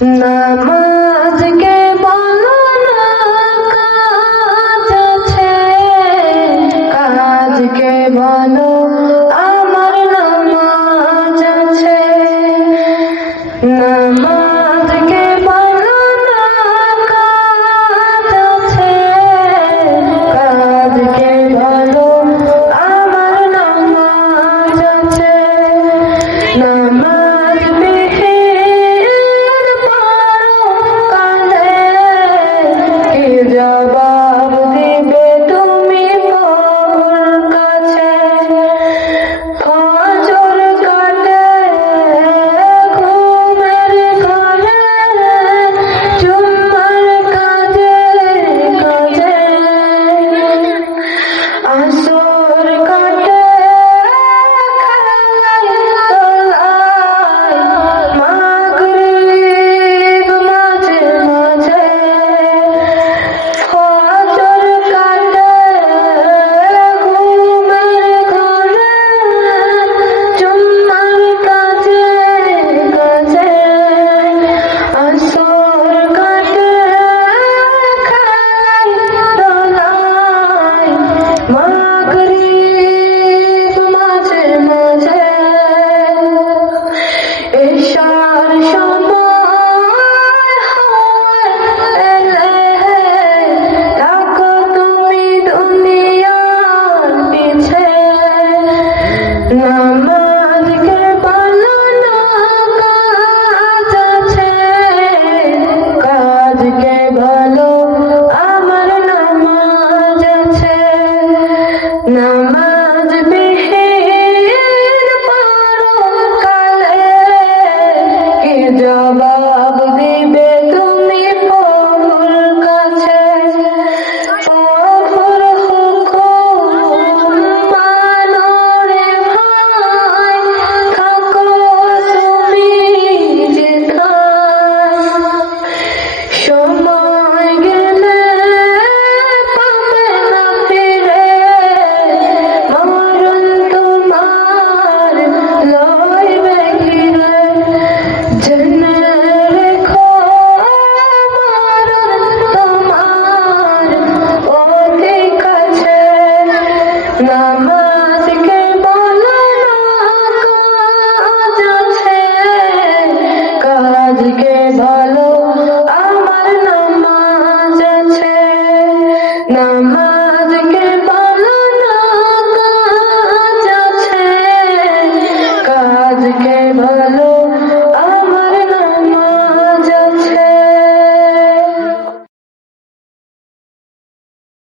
那么 সুর